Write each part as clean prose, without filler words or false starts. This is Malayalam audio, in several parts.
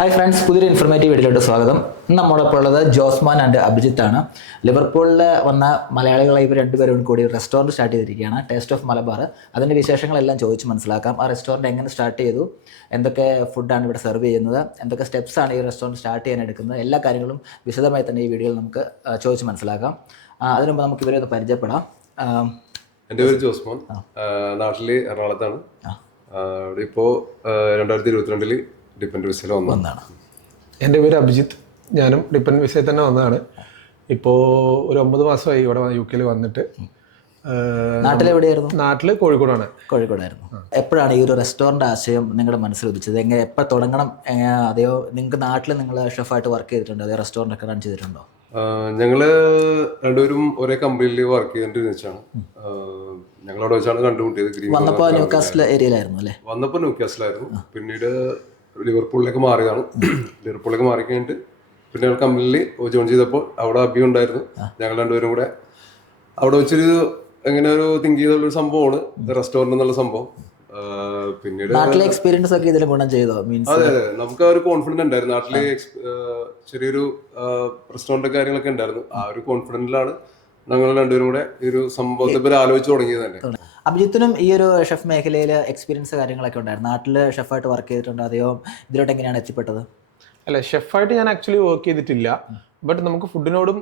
ഹായ് ഫ്രണ്ട്സ്, പുതിയൊരു ഇൻഫർമേറ്റീവ് വീഡിയോയിലോട്ട് സ്വാഗതം. ഇന്ന് നമ്മോടൊപ്പം ഉള്ളത് ജോസ്മാൻ ആൻഡ് അഭിജിത്താണ്. ലിവർപൂളിൽ വന്ന മലയാളികളെ ഇവർ രണ്ടുപേരും കൂടി ഒരു റെസ്റ്റോറൻറ്റ് സ്റ്റാർട്ട് ചെയ്തിരിക്കുകയാണ്, ടേസ്റ്റ് ഓഫ് മലബാർ. അതിൻ്റെ വിശേഷങ്ങളെല്ലാം ചോദിച്ച് മനസ്സിലാക്കാം. ആ റെസ്റ്റോറൻറ്റ് എങ്ങനെ സ്റ്റാർട്ട് ചെയ്തു, എന്തൊക്കെ ഫുഡാണ് ഇവിടെ സെർവ് ചെയ്യുന്നത്, എന്തൊക്കെ സ്റ്റെപ്സാണ് ഈ റെസ്റ്റോറൻറ്റ് സ്റ്റാർട്ട് ചെയ്യാൻ എടുക്കുന്നത്, എല്ലാ കാര്യങ്ങളും വിശദമായി തന്നെ ഈ വീഡിയോയിൽ നമുക്ക് ചോദിച്ച് മനസ്സിലാക്കാം. അതിനു മുമ്പ് നമുക്ക് ഇവരെ ഒന്ന് പരിചയപ്പെടാം. എൻ്റെ പേര് ജോസ്മോൻ, നാട്ടിൽ എറണാകുളത്താണ്. ഇവിടെ ഇപ്പോൾ 2022 ഡിപ്പെൻഡ് വിസയിൽ വന്നതാണ്. എൻ്റെ പേര് അഭിജിത്ത്, ഞാനും ഡിപ്പെൻഡ് വിസയിൽ തന്നെ വന്നതാണ്. ഇപ്പോൾ ഒരു 9 മാസമായി ഇവിടെ UK വന്നിട്ട്. നാട്ടിലെവിടെയായിരുന്നു? നാട്ടിൽ കോഴിക്കോടാണ്. കോഴിക്കോടായിരുന്നു. എപ്പോഴാണ് ഈ ഒരു റെസ്റ്റോറൻറ്റ് ആശയം നിങ്ങളുടെ മനസ്സിൽ ഉദിച്ചത്? എങ്ങനെ, എപ്പോൾ തുടങ്ങണം? അതെയോ നിങ്ങൾക്ക് നാട്ടിൽ നിങ്ങൾ ഷെഫായിട്ട് വർക്ക് ചെയ്തിട്ടുണ്ടോ, അതോ റെസ്റ്റോറൻ്റ് ഒക്കെ റൺ ചെയ്തിട്ടുണ്ടോ? ഞങ്ങള് രണ്ടുപേരും ഒരേ കമ്പനിയിൽ വർക്ക് ചെയ്തിട്ടാണ്. ഞങ്ങളവിടെ വെച്ചാണ് കണ്ടുമുട്ടിയത്. വന്നപ്പോൾ ന്യൂകാസിൽ ഏരിയയിലായിരുന്നു അല്ലേ? വന്നപ്പോൾ ന്യൂകാസിലായിരുന്നു. പിന്നീട് ലിവർപൂളിലേക്ക് മാറിയതാണ്. ലിവർപൂളിലേക്ക് മാറി കഴിഞ്ഞിട്ട് പിന്നെ ഞങ്ങൾ കമ്പനിയിൽ ജോയിൻ ചെയ്തപ്പോൾ അവിടെ അഭി ഉണ്ടായിരുന്നു. ഞങ്ങൾ രണ്ടുപേരും കൂടെ അവിടെ വെച്ചൊരു എങ്ങനെ ഒരു തിങ്ക് ചെയ്തുള്ളൊരു സംഭവമാണ് റെസ്റ്റോറൻറ്റ് എന്നുള്ള സംഭവം. പിന്നീട് നാട്ടിലെ എക്സ്പീരിയൻസ് ഒക്കെ ഇതിൽ ഗുണം ചെയ്തോ? അതെ അതെ, നമുക്ക് ആ ഒരു കോൺഫിഡൻസ് ഉണ്ടായിരുന്നു. നാട്ടിലെ ചെറിയൊരു റെസ്റ്റോറൻറ്റ് കാര്യങ്ങളൊക്കെ ഉണ്ടായിരുന്നു. ആ ഒരു കോൺഫിഡൻസിലാണ് ഞങ്ങൾ രണ്ടുപേരും കൂടെ ഈ ഒരു സംഭവത്തെ ആലോചിച്ച് തുടങ്ങിയത് തന്നെ. അഭിജിത്തിനും ഈ ഒരു ഷെഫ് മേഖലയിൽ എക്സ്പീരിയൻസ് കാര്യങ്ങളൊക്കെ ഉണ്ടായിരുന്നു. നാട്ടിൽ ഷെഫായിട്ട് വർക്ക് ചെയ്തിട്ടുണ്ടോ, അതെയോ ഇതിലോട്ട് എങ്ങനെയാണ് എത്തിപ്പെട്ടത്? അല്ല, ഷെഫായിട്ട് ഞാൻ ആക്ച്വലി വർക്ക് ചെയ്തിട്ടില്ല. ബട്ട് നമുക്ക് ഫുഡിനോടും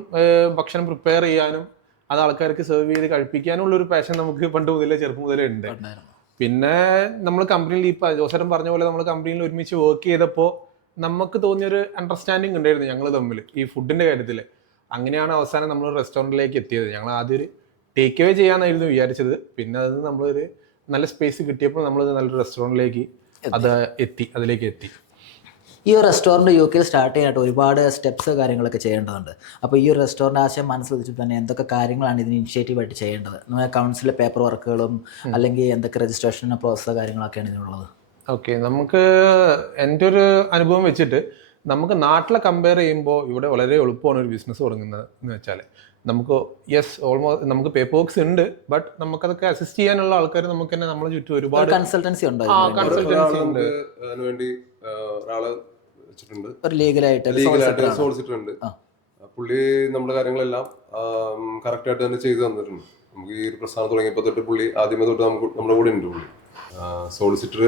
ഭക്ഷണം പ്രിപ്പയർ ചെയ്യാനും അത് ആൾക്കാർക്ക് സെർവ് ചെയ്ത് കഴിപ്പിക്കാനുള്ള ഒരു പാഷൻ നമുക്ക് പണ്ട് മുതലേ ചെറുപ്പം മുതലേ ഉണ്ട്. പിന്നെ നമ്മൾ കമ്പനിയിൽ ഇപ്പോൾ ജോസേട്ടൻ പറഞ്ഞ പോലെ നമ്മൾ കമ്പനിയിൽ ഒരുമിച്ച് വർക്ക് ചെയ്തപ്പോൾ നമുക്ക് തോന്നിയൊരു അണ്ടർസ്റ്റാൻഡിങ് ഉണ്ടായിരുന്നു ഞങ്ങൾ തമ്മിൽ ഈ ഫുഡിൻ്റെ കാര്യത്തിൽ. അങ്ങനെയാണ് അവസാനം നമ്മൾ റെസ്റ്റോറൻറ്റിലേക്ക് എത്തിയത്. ഞങ്ങൾ ആദ്യം ഒരു ടേക്ക് അവേ ചെയ്യാമെന്നായിരുന്നു വിചാരിച്ചത്. പിന്നെ അത് നമ്മളൊരു നല്ല സ്പേസ് കിട്ടിയപ്പോൾ നമ്മളത് നല്ലൊരു റെസ്റ്റോറൻറ്റിലേക്ക് അതിലേക്ക് എത്തി. ഈ ഒരു റെസ്റ്റോറൻറ്റ് UK സ്റ്റാർട്ട് ചെയ്യാനായിട്ട് ഒരുപാട് സ്റ്റെപ്സ് കാര്യങ്ങളൊക്കെ ചെയ്യേണ്ടതുണ്ട്. അപ്പോൾ ഈ ഒരു റെസ്റ്റോറൻറ്റ് ആശയം മനസ്സിൽ തന്നെ എന്തൊക്കെ കാര്യങ്ങളാണ് ഇതിന് ഇനിഷ്യേറ്റീവായിട്ട് ചെയ്യേണ്ടത്? നമ്മുടെ കൗൺസിലെ പേപ്പർ വർക്കുകളും അല്ലെങ്കിൽ എന്തൊക്കെ രജിസ്ട്രേഷൻ പ്രോസസ്സോ കാര്യങ്ങളൊക്കെയാണ് ഇതിനുള്ളത്? ഓക്കെ, നമുക്ക് എൻ്റെ ഒരു അനുഭവം വെച്ചിട്ട് നമുക്ക് നാട്ടിലെ കമ്പയർ ചെയ്യുമ്പോൾ ഇവിടെ വളരെ എളുപ്പമാണ് ഒരു ബിസിനസ് തുടങ്ങുന്നത് എന്ന് വെച്ചാൽ. നമുക്ക് ഓൾമോസ്റ്റ് നമുക്ക് പേപ്പർ വർക്ക്സ് ഉണ്ട്, ബട്ട് നമുക്കതൊക്കെ അസിസ്റ്റ് ചെയ്യാനുള്ള ആൾക്കാർ നമുക്ക് തന്നെ നമ്മളെ ചുറ്റും ഒരുപാട് കൺസൾട്ടൻസി ഉണ്ട്. അതിനുവേണ്ടി ഒരാളെ വെച്ചിട്ടുണ്ട്, ഒരു ലീഗലായിട്ട് സോളിസിറ്റർ ഉണ്ട്. പുള്ളി നമ്മുടെ കാര്യങ്ങളെല്ലാം കറക്റ്റ് ആയിട്ട് തന്നെ ചെയ്തു തന്നിട്ടുണ്ട്. നമുക്ക് ഈ ഒരു പ്രസ്ഥാനം തുടങ്ങിയപ്പോൾ തൊട്ട് പുള്ളി ആദ്യമേ തൊട്ട് നമ്മുടെ കൂടെ ഉണ്ട്. പുള്ളി സോളിസിറ്റർ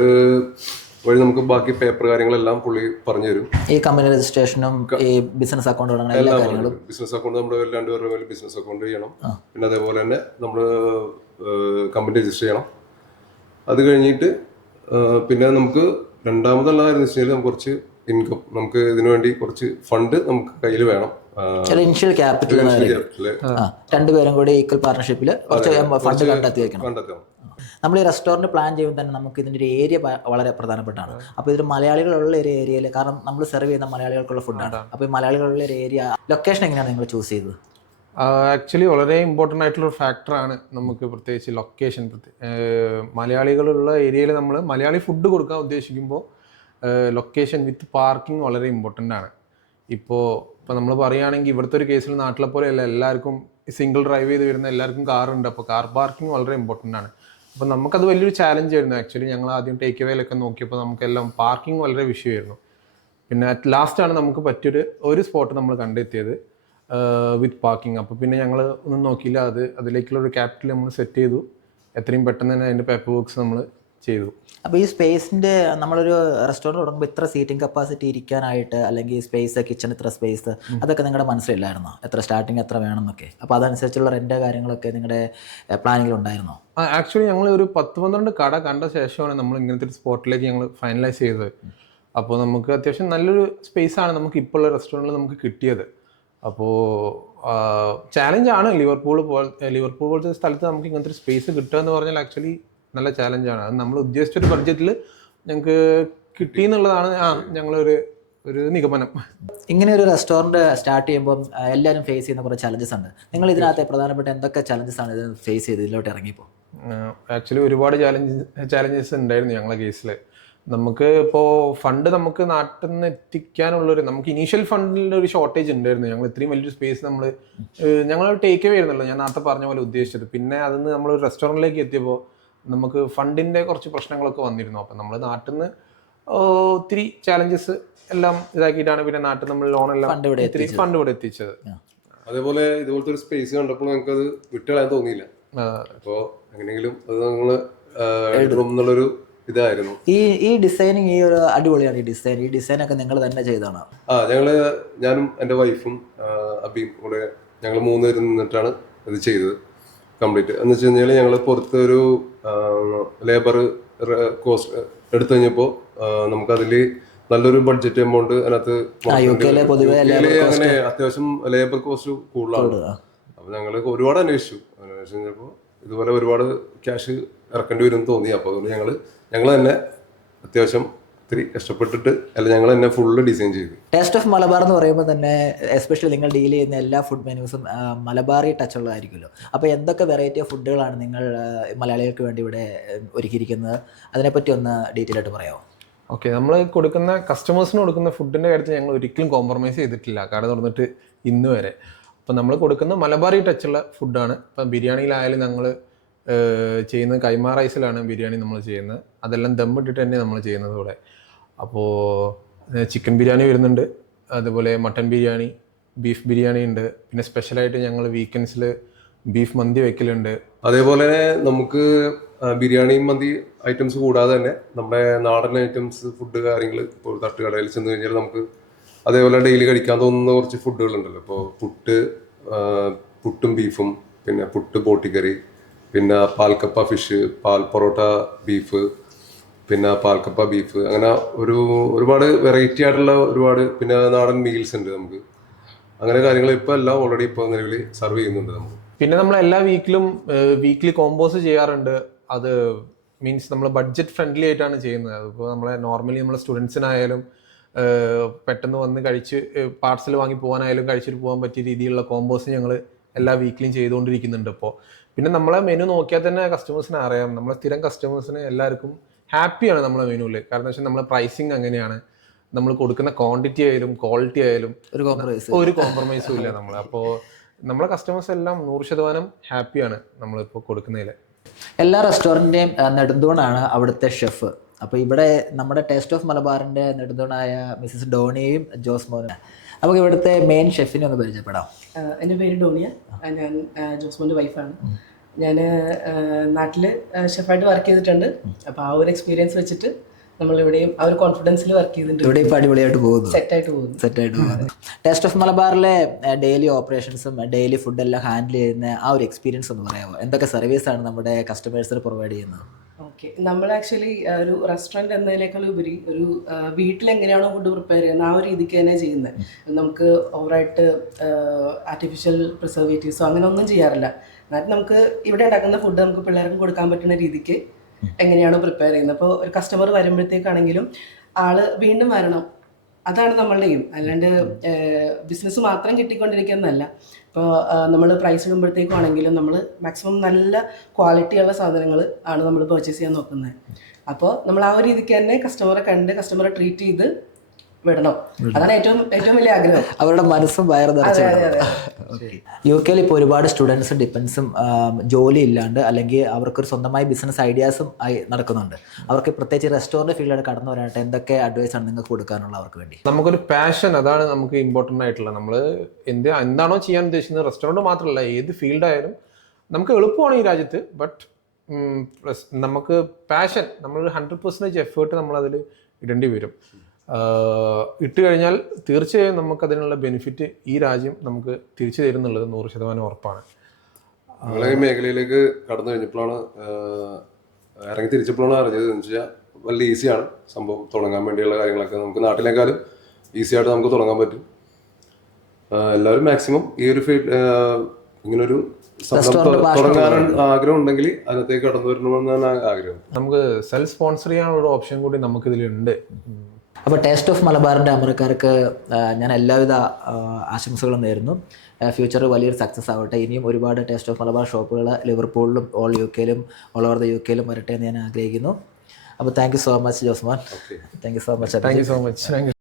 വഴി നമുക്ക് ബാക്കി പേപ്പർ കാര്യങ്ങളെല്ലാം പുള്ളി പറഞ്ഞു തരും. ഈ കമ്പനി രജിസ്ട്രേഷനും ഈ ബിസിനസ് അക്കൗണ്ട് എല്ലാ കാര്യങ്ങളും. ബിസിനസ് അക്കൗണ്ട് നമ്മുടെ രണ്ടുപേരുടെ മേലെ ബിസിനസ് അക്കൗണ്ട് ചെയ്യണം. പിന്നെ അതേപോലെ തന്നെ നമ്മൾ കമ്പനി രജിസ്റ്റർ ചെയ്യണം. അത് കഴിഞ്ഞിട്ട് പിന്നെ നമുക്ക് രണ്ടാമതുള്ള കാര്യം വെച്ച് കഴിഞ്ഞാൽ നമുക്ക് കുറച്ച് ഇൻകം, നമുക്ക് ഇതിനു വേണ്ടി കുറച്ച് ഫണ്ട് നമുക്ക് കയ്യിൽ വേണം. ഇനിഷ്യൽ ക്യാപിറ്റൽ രണ്ടുപേരും കൂടി ഈക്വൽ പാർട്ണർഷിപ്പിൽ കുറച്ച് ഫണ്ട് കണ്ടെത്തി വെക്കണം. നമ്മൾ ഈ റെസ്റ്റോറൻറ്റ് പ്ലാൻ ചെയ്യുമ്പോൾ തന്നെ നമുക്ക് ഇതിൻ്റെ ഒരു ഏരിയ വളരെ പ്രധാനപ്പെട്ടാണ്. അപ്പോൾ ഇതൊരു മലയാളികളുള്ള ഒരു ഏരിയയിൽ, കാരണം നമ്മൾ സെർവ് ചെയ്യുന്ന മലയാളികൾക്കുള്ള ഫുഡാണ്. അപ്പോൾ ഈ മലയാളികളുള്ള ഒരു ഏരിയ ലൊക്കേഷൻ എങ്ങനെയാണ് നിങ്ങൾ ചൂസ് ചെയ്തത്? ആക്ച്വലി വളരെ ഇമ്പോർട്ടൻ്റ് ആയിട്ടുള്ളൊരു ഫാക്ടറാണ് നമുക്ക്, പ്രത്യേകിച്ച് ലൊക്കേഷൻ. മലയാളികളുള്ള ഏരിയയിൽ നമ്മൾ മലയാളി ഫുഡ് കൊടുക്കാൻ ഉദ്ദേശിക്കുമ്പോൾ ലൊക്കേഷൻ വിത്ത് പാർക്കിംഗ് വളരെ ഇമ്പോർട്ടൻ്റ് ആണ്. ഇപ്പോൾ നമ്മൾ പറയുകയാണെങ്കിൽ ഇവിടുത്തെ ഒരു കേസിൽ നാട്ടിലെ പോലെയല്ല, എല്ലാവർക്കും സിംഗിൾ ഡ്രൈവ് ചെയ്ത് വരുന്ന എല്ലാവർക്കും കാറുണ്ട്. അപ്പോൾ കാർ പാർക്കിംഗ് വളരെ ഇമ്പോർട്ടൻ്റ് ആണ്. അപ്പോൾ നമുക്കത് വലിയൊരു ചാലഞ്ച് ആയിരുന്നു. ആക്ച്വലി ഞങ്ങൾ ആദ്യം ടേക്ക് അവേയിലൊക്കെ നോക്കിയപ്പോൾ നമുക്കെല്ലാം പാർക്കിംഗ് വളരെ വിഷയമായിരുന്നു. പിന്നെ അറ്റ് ലാസ്റ്റാണ് നമുക്ക് ഒരു സ്പോട്ട് നമ്മൾ കണ്ടെത്തിയത് വിത്ത് പാർക്കിംഗ്. അപ്പോൾ പിന്നെ ഞങ്ങൾ ഒന്നും നോക്കിയില്ല, അതിലേക്കുള്ള ഒരു ക്യാപിറ്റൽ നമ്മൾ സെറ്റ് ചെയ്തു. എത്രയും പെട്ടെന്ന് തന്നെ അതിൻ്റെ പേപ്പർ വർക്ക്സ് നമ്മൾ ചെയ്തു. അപ്പോൾ ഈ സ്പേസിൻ്റെ, നമ്മളൊരു റെസ്റ്റോറൻറ്റ് തുടങ്ങുമ്പോൾ ഇത്ര സീറ്റിംഗ് കപ്പാസിറ്റി ഇരിക്കാനായിട്ട്, അല്ലെങ്കിൽ സ്പേസ്, കിച്ചൺ ഇത്ര സ്പേസ്, അതൊക്കെ നിങ്ങളുടെ മനസ്സിലില്ലായിരുന്നോ? എത്ര സ്റ്റാർട്ടിങ് എത്ര വേണമെന്നൊക്കെ? അപ്പോൾ അതനുസരിച്ചുള്ള റെൻ്റ് കാര്യങ്ങളൊക്കെ നിങ്ങളുടെ പ്ലാനിങ്ങിലുണ്ടായിരുന്നോ? ആക്ച്വലി ഞങ്ങൾ ഒരു 10-12 കട കണ്ട ശേഷമാണ് നമ്മൾ ഇങ്ങനത്തെ ഒരു സ്പോട്ടിലേക്ക് ഞങ്ങൾ ഫൈനലൈസ് ചെയ്തത്. അപ്പോൾ നമുക്ക് അത്യാവശ്യം നല്ലൊരു സ്പേസാണ് നമുക്ക് ഇപ്പോൾ ഉള്ള റെസ്റ്റോറൻറ്റിൽ നമുക്ക് കിട്ടിയത്. അപ്പോൾ ചാലഞ്ചാണ്. ലിവർപൂൾ പോലത്തെ സ്ഥലത്ത് നമുക്ക് ഇങ്ങനത്തെ ഒരു സ്പേസ് കിട്ടുക എന്ന് പറഞ്ഞാൽ ആക്ച്വലി നല്ല ചാലഞ്ചാണ്. അത് നമ്മൾ ഉദ്ദേശിച്ചൊരു ബഡ്ജറ്റിൽ ഞങ്ങൾക്ക് കിട്ടി എന്നുള്ളതാണ് ഞങ്ങളൊരു നിഗമനം. ഇങ്ങനെ ഒരു റെസ്റ്റോറൻറ്റ് സ്റ്റാർട്ട് ചെയ്യുമ്പോൾ എല്ലാവരും ഫേസ് ചെയ്യുന്ന കുറേ ചലഞ്ചസ് ഉണ്ട്. നിങ്ങൾ ഇതിനകത്ത് പ്രധാനപ്പെട്ട എന്തൊക്കെ ചലഞ്ചസ് ആണ് ഇത് ഫേസ് ചെയ്ത് ഇതിലോട്ട് ഇറങ്ങിയപ്പോൾ? ആക്ച്വലി ഒരുപാട് ചാലഞ്ചസ് ഉണ്ടായിരുന്നു ഞങ്ങളുടെ കേസിൽ. നമുക്ക് ഇപ്പോൾ ഫണ്ട് നമുക്ക് നാട്ടിൽ നിന്ന് എത്തിക്കാനുള്ളൊരു, നമുക്ക് ഇനീഷ്യൽ ഫണ്ടിൻ്റെ ഒരു ഷോർട്ടേജ് ഉണ്ടായിരുന്നു. ഞങ്ങൾ ഇത്രയും വലിയൊരു സ്പേസ് ഞങ്ങൾ ടേക്ക് അവേ ആയിരുന്നല്ലോ ഞാൻ നേരത്തെ പറഞ്ഞ പോലെ ഉദ്ദേശിച്ചത്. പിന്നെ അതിന് നമ്മൾ റെസ്റ്റോറൻറ്റിലേക്ക് എത്തിയപ്പോൾ നമുക്ക് ഫണ്ടിൻ്റെ കുറച്ച് പ്രശ്നങ്ങളൊക്കെ വന്നിരുന്നു. അപ്പം നമ്മൾ നാട്ടിൽ നിന്ന് ഒത്തിരി ചാലഞ്ചസ് എല്ലാം ഇതാക്കിയിട്ടാണ് പിന്നെ നാട്ടിൽ നമ്മൾ ലോണെല്ലാം ഫണ്ട് ഇവിടെ ഇത്തിരി ഫണ്ട് ഇവിടെ എത്തിച്ചത്. അതേപോലെ ഇതുപോലത്തെ ഒരു സ്പേസ് കണ്ടപ്പോൾ ഞങ്ങൾക്ക് അത് വിട്ടുകളയാൻ തോന്നിയില്ല. അപ്പോൾ എങ്ങനെയെങ്കിലും അത് നിങ്ങൾ എടുക്കണം എന്നുള്ളൊരു ഇതായിരുന്നു. ഈ ഡിസൈനിങ് ഈ ഒരു അടിപൊളിയാണ്. ഈ ഡിസൈനൊക്കെ നിങ്ങൾ തന്നെ ചെയ്തതാണോ? ഞാനും എൻ്റെ വൈഫും അബിയും കൂടെ ഞങ്ങൾ 3 പേര് നിന്നിട്ടാണ് ഇത് ചെയ്തത് കംപ്ലീറ്റ്. എന്ന് വെച്ച് കഴിഞ്ഞാൽ ഞങ്ങൾ പുറത്ത് ഒരു ലേബർ കോസ്റ്റ് എടുത്തു കഴിഞ്ഞപ്പോൾ നമുക്കതിൽ നല്ലൊരു ബഡ്ജറ്റ് എമൗണ്ട് അതിനകത്ത് അങ്ങനെ അത്യാവശ്യം ലേബർ കോസ്റ്റ് കൂടുതലാണ്. അപ്പോൾ ഞങ്ങൾ ഒരുപാട് അന്വേഷിച്ചു കഴിഞ്ഞപ്പോൾ ഇതുപോലെ ഒരുപാട് ക്യാഷ് ഇറക്കേണ്ടി വരും തോന്നി. അപ്പോൾ അതുകൊണ്ട് ഞങ്ങൾ തന്നെ അത്യാവശ്യം ഒത്തിരി കഷ്ടപ്പെട്ടിട്ട് ഞങ്ങൾ തന്നെ ഫുള്ള് ഡിസൈൻ ചെയ്തു. ടേസ്റ്റ് ഓഫ് മലബാർ എന്ന് പറയുമ്പോൾ തന്നെ എസ്പെഷ്യലി നിങ്ങൾ ഡീൽ ചെയ്യുന്ന എല്ലാ ഫുഡ് മെനൂസും മലബാറി ടച്ച് ഉള്ളതായിരിക്കുമല്ലോ. അപ്പോൾ എന്തൊക്കെ വെറൈറ്റി ഓഫ് ഫുഡുകളാണ് നിങ്ങൾ മലയാളികൾക്ക് വേണ്ടി ഇവിടെ ഒരുക്കിയിരിക്കുന്നത്? അതിനെപ്പറ്റി ഒന്ന് ഡീറ്റെയിൽ ആയിട്ട് പറയാമോ? ഓക്കെ, നമ്മൾ കൊടുക്കുന്ന കസ്റ്റമേഴ്സിന് കൊടുക്കുന്ന ഫുഡിൻ്റെ കാര്യത്തിൽ ഞങ്ങൾ ഒരിക്കലും കോംപ്രമൈസ് ചെയ്തിട്ടില്ല കട തുറന്നിട്ട് ഇന്ന് വരെ. അപ്പം നമ്മൾ കൊടുക്കുന്ന മലബാറി ടച്ചുള്ള ഫുഡാണ്. ഇപ്പം ബിരിയാണിയിലായാലും ഞങ്ങൾ ചെയ്യുന്നത് കൈമാ റൈസിലാണ് ബിരിയാണി നമ്മൾ ചെയ്യുന്നത്. അതെല്ലാം ദമ്മിട്ടിട്ട് തന്നെ നമ്മൾ ചെയ്യുന്നത് ഇവിടെ. അപ്പോൾ ചിക്കൻ ബിരിയാണി വരുന്നുണ്ട്, അതുപോലെ മട്ടൻ ബിരിയാണി, ബീഫ് ബിരിയാണി ഉണ്ട്. പിന്നെ സ്പെഷ്യലായിട്ട് ഞങ്ങൾ വീക്കെൻഡ്സിൽ ബീഫ് മന്തി വെക്കലുണ്ട്. അതേപോലെ തന്നെ നമുക്ക് ബിരിയാണി മന്തി ഐറ്റംസ് കൂടാതെ തന്നെ നമ്മുടെ നാടൻ ഐറ്റംസ് ഫുഡ് കാര്യങ്ങൾ ഇപ്പോൾ തട്ടുകടയിൽ ചെന്ന് കഴിഞ്ഞാൽ നമുക്ക് അതേപോലെ ഡെയിലി കഴിക്കാൻ തോന്നുന്ന കുറച്ച് ഫുഡുകളുണ്ടല്ലോ. ഇപ്പോൾ പുട്ടും ബീഫും, പിന്നെ പുട്ട് ബോട്ടിക്കറി, പിന്നെ പാൽക്കപ്പ ഫിഷ്, പാൽ പൊറോട്ട ബീഫ്, പിന്നെ പാൽക്കപ്പ ബീഫ്, അങ്ങനെ ഒരുപാട് വെറൈറ്റി ആയിട്ടുള്ള ഒരുപാട് പിന്നെ നാടൻ മീൽസ് ഉണ്ട് നമുക്ക്. അങ്ങനെ കാര്യങ്ങൾ ഇപ്പോൾ എല്ലാം ഓൾറെഡി ഇപ്പോൾ നിലവിൽ സർവ് ചെയ്യുന്നുണ്ട് നമുക്ക്. പിന്നെ നമ്മൾ എല്ലാ വീക്ക്ലി കോമ്പോസ് ചെയ്യാറുണ്ട്. അത് മീൻസ് നമ്മൾ ബഡ്ജറ്റ് ഫ്രണ്ട്ലി ആയിട്ടാണ് ചെയ്യുന്നത്. അതിപ്പോൾ നമ്മളെ നോർമലി നമ്മളെ സ്റ്റുഡൻസിനായാലും പെട്ടെന്ന് വന്ന് കഴിച്ച് പാർസൽ വാങ്ങി പോകാനായാലും കഴിച്ചിട്ട് പോകാൻ പറ്റിയ രീതിയിലുള്ള കോമ്പോസ് ഞങ്ങൾ എല്ലാ വീക്കിലും ചെയ്തുകൊണ്ടിരിക്കുന്നുണ്ട് ഇപ്പോൾ. പിന്നെ നമ്മളെ മെനു നോക്കിയാൽ തന്നെ കസ്റ്റമേഴ്സിനെ അറിയാം. നമ്മളെ സ്ഥിരം കസ്റ്റമേഴ്സിന് എല്ലാവർക്കും ഹാപ്പിയാണ് നമ്മളെ മെനുവിൽ. കാരണം എന്താ വെച്ചാൽ നമ്മളെ പ്രൈസിങ് അങ്ങനെയാണ്. നമ്മൾ കൊടുക്കുന്ന ക്വാണ്ടിറ്റി ആയാലും ക്വാളിറ്റി ആയാലും ഒരു കോംപ്രമൈസും ഇല്ല നമ്മൾ. അപ്പോൾ നമ്മളെ കസ്റ്റമേഴ്സ് എല്ലാം 100% ഹാപ്പിയാണ് നമ്മളിപ്പോൾ കൊടുക്കുന്നതിൽ. എല്ലാ റെസ്റ്റോറൻറ്റിൻ്റെയും നെടുന്തൂണാണ് അവിടുത്തെ ഷെഫ്. അപ്പോൾ ഇവിടെ നമ്മുടെ ടേസ്റ്റ് ഓഫ് മലബാറിൻ്റെ നെടുന്തൂണായ മിസ്സസ് ഡോണിയയും ജോസ്മോനും. നമുക്ക് ഇവിടുത്തെ മെയിൻ ഷെഫിനെ ഒന്ന് പരിചയപ്പെടാം. എൻ്റെ പേര് ഡോണിയ, ഞാൻ ജോസ്മോൻ്റെ വൈഫാണ്. ഞാൻ നാട്ടിൽ ഷെഫായിട്ട് വർക്ക് ചെയ്തിട്ടുണ്ട്. അപ്പോൾ ആ ഒരു എക്സ്പീരിയൻസ് വെച്ചിട്ട് നമ്മളിവിടെയും ആ ഒരു കോൺഫിഡൻസിൽ വർക്ക് ചെയ്തിട്ടുണ്ട്. ഇവിടെ ഇപ്പോൾ അടിപൊളിയായിട്ട് പോകുന്നു, സെറ്റായിട്ട് പോകുന്നു. ടേസ്റ്റ് ഓഫ് മലബാറിലെ ഡെയിലി ഓപ്പറേഷൻസും ഡെയിലി ഫുഡെല്ലാം ഹാൻഡിൽ ചെയ്യുന്ന ആ ഒരു എക്സ്പീരിയൻസ് ഒന്ന് പറയാമോ? എന്തൊക്കെ സർവീസാണ് നമ്മുടെ കസ്റ്റമേഴ്സിന് പ്രൊവൈഡ് ചെയ്യുന്നത്? ഓക്കെ, നമ്മൾ ആക്ച്വലി ഒരു റെസ്റ്റോറൻറ്റ് എന്നതിനേക്കാൾ ഉപരി ഒരു വീട്ടിലെങ്ങനെയാണോ ഫുഡ് പ്രിപ്പയർ ചെയ്യുന്നത് ആ ഒരു രീതിക്ക് തന്നെ ചെയ്യുന്നത്. നമുക്ക് ഓവറായിട്ട് ആർട്ടിഫിഷ്യൽ പ്രിസർവേറ്റീവ്സോ അങ്ങനെ ഒന്നും ചെയ്യാറില്ല. എന്നാലും നമുക്ക് ഇവിടെ ഉണ്ടാക്കുന്ന ഫുഡ് നമുക്ക് പിള്ളേർക്കും കൊടുക്കാൻ പറ്റുന്ന രീതിക്ക് എങ്ങനെയാണോ പ്രിപ്പയർ ചെയ്യുന്നത്. അപ്പോൾ ഒരു കസ്റ്റമർ വരുമ്പോഴത്തേക്കാണെങ്കിലും ആള് വീണ്ടും വരണം, അതാണ് നമ്മളുടെ എയിം. അല്ലാണ്ട് ബിസിനസ് മാത്രം കിട്ടിക്കൊണ്ടിരിക്കുന്നതല്ല. ഇപ്പോൾ നമ്മൾ പ്രൈസ് ഇടുമ്പോഴത്തേക്കാണെങ്കിലും നമ്മൾ മാക്സിമം നല്ല ക്വാളിറ്റിയുള്ള സാധനങ്ങൾ ആണ് നമ്മൾ പർച്ചേസ് ചെയ്യാൻ നോക്കുന്നത്. അപ്പോൾ നമ്മൾ ആ ഒരു രീതിക്ക് തന്നെ കസ്റ്റമറെ കണ്ട് കസ്റ്റമറെ ട്രീറ്റ് ചെയ്ത് വിടണം. അതാണ് ഏറ്റവും വലിയ ആഗ്രഹം. അവരുടെ മനസ്സും വയറ് നിറച്ച്. യു കെയിൽ ഇപ്പോൾ ഒരുപാട് സ്റ്റുഡൻസും ഡിപ്പെൻസും ജോലി ഇല്ലാണ്ട് അല്ലെങ്കിൽ അവർക്കൊരു സ്വന്തമായി ബിസിനസ് ഐഡിയാസും ആയി നടക്കുന്നുണ്ട്. അവർക്ക് പ്രത്യേകിച്ച് റെസ്റ്റോറൻറ്റ് ഫീൽഡിൽ കടന്നു വരാനായിട്ട് എന്തൊക്കെ അഡ്വൈസാണ് നിങ്ങൾക്ക് കൊടുക്കാനുള്ള അവർക്ക് വേണ്ടി? നമുക്കൊരു പാഷൻ, അതാണ് നമുക്ക് ഇമ്പോർട്ടൻ്റ് ആയിട്ടുള്ളത്. നമ്മൾ എന്താണോ ചെയ്യാൻ ഉദ്ദേശിക്കുന്നത്, റെസ്റ്റോറൻറ്റ് മാത്രമല്ല ഏത് ഫീൽഡായാലും നമുക്ക് എളുപ്പമാണ് ഈ രാജ്യത്ത്. ബട്ട് നമുക്ക് പാഷൻ, നമ്മളൊരു 100% എഫേർട്ട് നമ്മളതിൽ ഇടേണ്ടി വരും. ഇട്ട് കഴിഞ്ഞാൽ തീർച്ചയായും നമുക്കതിനുള്ള ബെനിഫിറ്റ് ഈ രാജ്യം നമുക്ക് തിരിച്ചു തരുന്നുള്ളത് 100% ഉറപ്പാണ്. നമ്മളെ ഈ മേഖലയിലേക്ക് കടന്നു കഴിഞ്ഞപ്പോഴാണ് ഇറങ്ങി തിരിച്ചപ്പോഴാണ് അറിഞ്ഞത്. എന്ന് വെച്ചാൽ വലിയ ഈസിയാണ് സംഭവം. തുടങ്ങാൻ വേണ്ടിയുള്ള കാര്യങ്ങളൊക്കെ നമുക്ക് നാട്ടിലേക്കാളും ഈസി ആയിട്ട് നമുക്ക് തുടങ്ങാൻ പറ്റും. എല്ലാവരും മാക്സിമം ഈ ഒരു ഇങ്ങനൊരു തുടങ്ങാൻ ആഗ്രഹം ഉണ്ടെങ്കിൽ അതിനകത്തേക്ക് കടന്നു വരണമെന്നാണ് ആഗ്രഹം. നമുക്ക് സെൽഫ് സ്പോൺസർ ചെയ്യാനുള്ള ഓപ്ഷൻ കൂടി നമുക്കിതിലുണ്ട്. അപ്പോൾ ടേസ്റ്റ് ഓഫ് മലബാറിൻ്റെ അമരക്കാർക്ക് ഞാൻ എല്ലാവിധ ആശംസകളും നേരുന്നു. ഫ്യൂച്ചറിൽ വലിയൊരു സക്സസ് ആവട്ടെ. ഇനിയും ഒരുപാട് ടേസ്റ്റ് ഓഫ് മലബാർ ഷോപ്പുകൾ ലിവർപൂളിലും ഓൾ ഓവർ ദ UK വരട്ടെ എന്ന് ഞാൻ ആഗ്രഹിക്കുന്നു. അപ്പോൾ thank you so much Josman. Thank you so much.